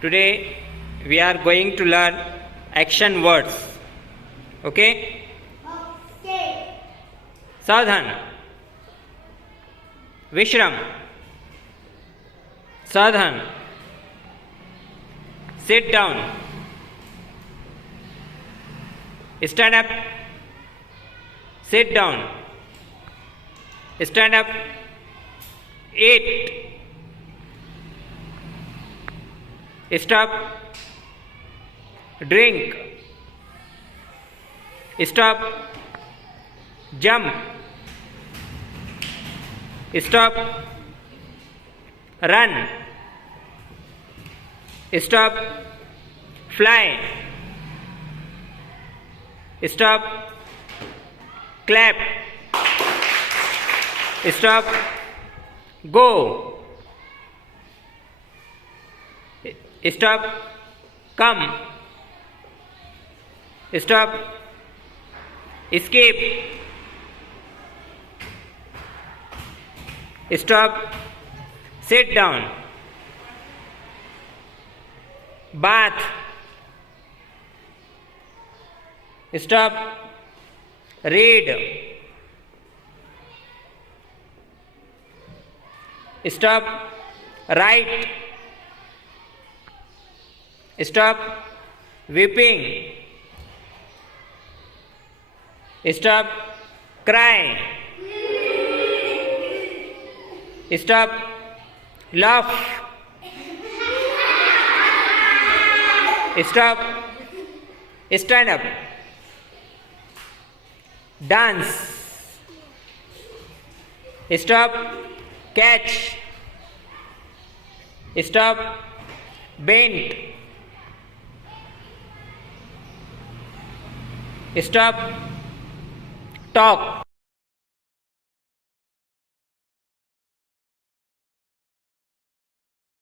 Today we are going to learn action words. Okay? Okay. Sadhan, Vishram, Sadhan, sit down, stand up, sit down, stand up, eat, stop, drink, stop, jump, stop, run, stop, fly, stop, clap, stop, go, stop, come, stop, escape, stop, sit down, bath, stop, read, stop, write, stop, weeping, stop, cry, stop, laugh, stop, stand up, dance, stop, catch, stop, bend, stop, talk.